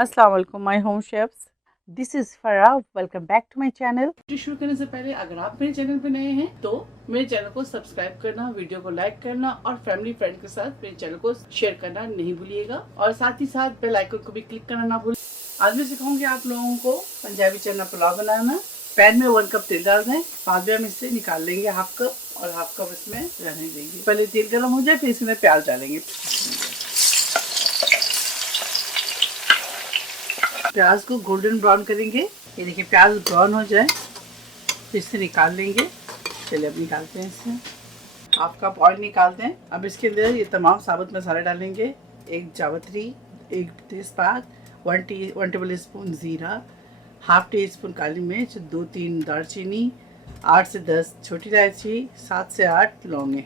अस्सलाम वालेकुम my home chefs, this is Farah. Welcome back to my channel. शुरू करने से पहले अगर आप मेरे चैनल पे नए हैं तो मेरे चैनल को सब्सक्राइब करना, वीडियो को लाइक करना और फैमिली फ्रेंड के साथ मेरे चैनल को शेयर करना नहीं भूलिएगा और साथ ही साथ बेल आइकन को भी क्लिक करना ना भूलिए। आज मैं सिखाऊंगी आप लोगों को पंजाबी चना पुलाव बनाना। पैन में 1 कप तेल डाल दें, बाद में हम इससे निकाल लेंगे हाफ कप और हाफ कप इसमें रहने देंगे। पहले तेल गर्म हो जाए फिर इसमें प्याज डालेंगे। प्याज को गोल्डन ब्राउन करेंगे। ये देखिए प्याज ब्राउन हो जाए तो इससे निकाल लेंगे। चलिए अब निकालते हैं इससे। हाफ कप ऑयल निकालते हैं। अब इसके अंदर ये तमाम साबुत मसाले डालेंगे। 1 जावित्री, 1 तेज़पात, 1 टेबल स्पून ज़ीरा, हाफ टी स्पून काली मिर्च, 2-3 दालचीनी, 8 से 10 छोटी इलायची, 7 से 8 लौंगे।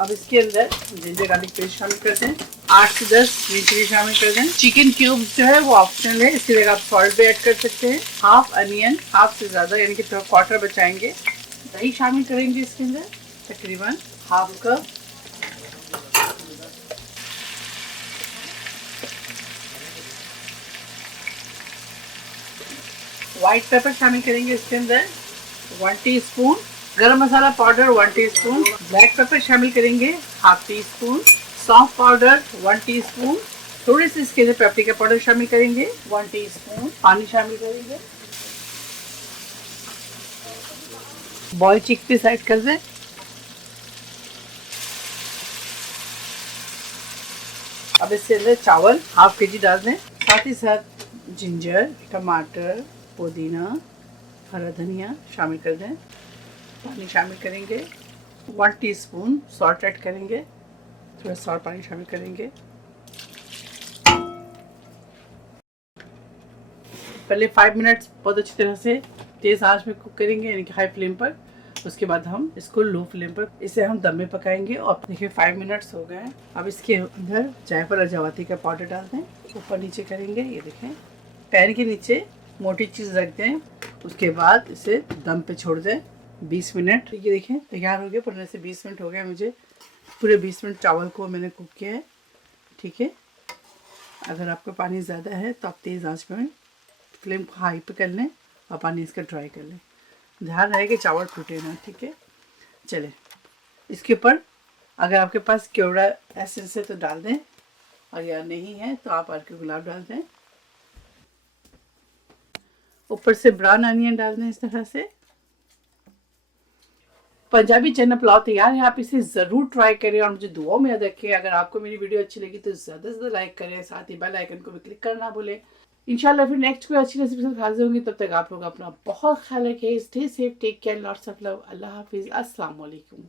अब इसके अंदर जिंजर गार्लिक पेस्ट शामिल कर दें। 8 से 10 ग्रीन चिली शामिल कर दें। चिकन क्यूब जो है वो ऑप्शनल है, इसकी जगह आप सॉल्ट भी ऐड कर सकते हैं। हाफ अनियन, हाफ से ज़्यादा यानी कि क्वार्टर बचाएंगे। दही शामिल करेंगे इसके अंदर तकरीबन हाफ कप। व्हाइट पेपर शामिल करेंगे इसके अंदर 1 टीस्पून। गरम मसाला पाउडर 1 टीस्पून। ब्लैक पेपर शामिल करेंगे हाफ टी स्पून। सौंफ पाउडर 1 टीस्पून। थोड़ी सी इसके अंदर पेपरिका पाउडर शामिल करेंगे 1 टीस्पून। पानी शामिल करेंगे। बॉयल चिकपीस साइड कर दें। अब इसके अंदर चावल हाफ केजी डाल दें। साथ ही साथ जिंजर, टमाटर, पुदीना, हरा धनिया शामिल कर दें। पानी शामिल करेंगे। 1 टीस्पून सॉल्ट ऐड करेंगे। थोड़ा सा पानी शामिल करेंगे। पहले 5 मिनट्स बहुत अच्छी तरह से तेज़ आंच में कुक करेंगे यानी कि हाई फ्लेम पर। उसके बाद हम इसको लो फ्लेम पर इसे हम दम में पकाएंगे। और देखिए 5 मिनट्स हो गए हैं। अब इसके अंदर जायफल और जावित्री का पाउडर डाल दें। ऊपर नीचे करेंगे। ये देखें पैन के नीचे मोटी चीज़ रख दें। उसके बाद इसे दम पे छोड़ दें 20 मिनट। ये देखें तैयार हो गया। 15 से 20 मिनट हो गया मुझे। पूरे 20 मिनट चावल को मैंने कुक किया है। ठीक है, अगर आपका पानी ज़्यादा है तो आप तेज़ आंच में फ्लेम को हाई पे कर लें और पानी इसका ड्राई कर लें। ध्यान रहे कि चावल टूटे ना। ठीक है, चले इसके ऊपर अगर आपके पास केवड़ा एसेंस है तो डाल दें और या नहीं है तो आप अर्के गुलाब डाल दें। ऊपर से ब्राउन अनियन डाल दें इस तरह से। पंजाबी चना पुलाव तैयार है। आप इसे ज़रूर ट्राई करें और मुझे दुआओं में याद रखें। अगर आपको मेरी वीडियो अच्छी लगी तो ज़्यादा से ज़्यादा लाइक करें, साथ ही बेल आइकन को भी क्लिक करना भूलें। इंशाल्लाह फिर नेक्स्ट कोई अच्छी रेसिपी से हाजिर होंगी। तब तक आप लोग अपना बहुत ख्याल रखें। Stay safe, take care, lots of love. अल्लाह हाफिज़, अस्सलाम वालेकुम।